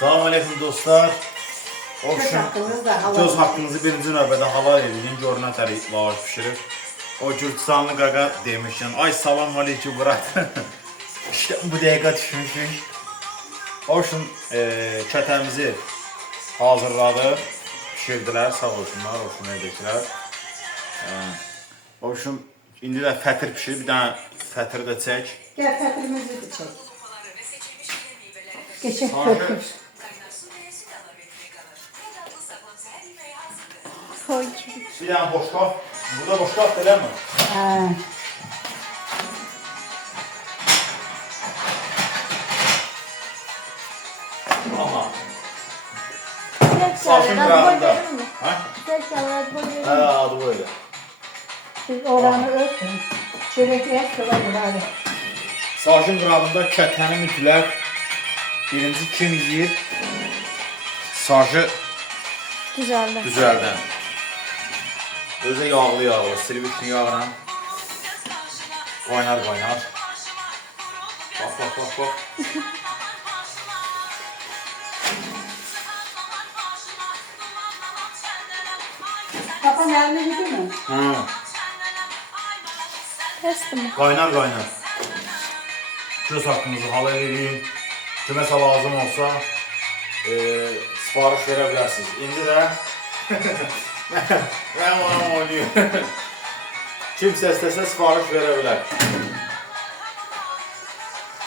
Salam aleyküm dostlar. Göz haqqınızı birinci növbədə halal edin. Görünən tərif var pişirir. O Gürcistanlı qaqa demişken, ay salam aleyküm Murat. İşte bu dəqiqə düşmüşük. Olsun kətəmizi hazırladık. Pişirdilər, sağ olsunlar, olsun edəklər. Olsun, indi də fətir pişir, bir dənə fətiri də çək. Gel fətrimizi de çək. Geçək fətr. Bir dənə boşqaf. Burada boşqaf değil mi? Aha. Saçın qırağında. Ha? Adı böyle. Siz oranı örtün. Çörek et, böyle. Saçın qırağında kətəni mütləq birinci kim yiyir? Saçı düzəldən. Özü yağlı, silivişli yağla. Qaynar. Bak. Kapan elini gidiyor mu? Qaynar. Göz haqqınızı halal edin. Kiməsə lazım olsa sipariş verə bilərsiniz. İndi də mən onu oynayım. Kimsə istəsə sipariş verə bilər.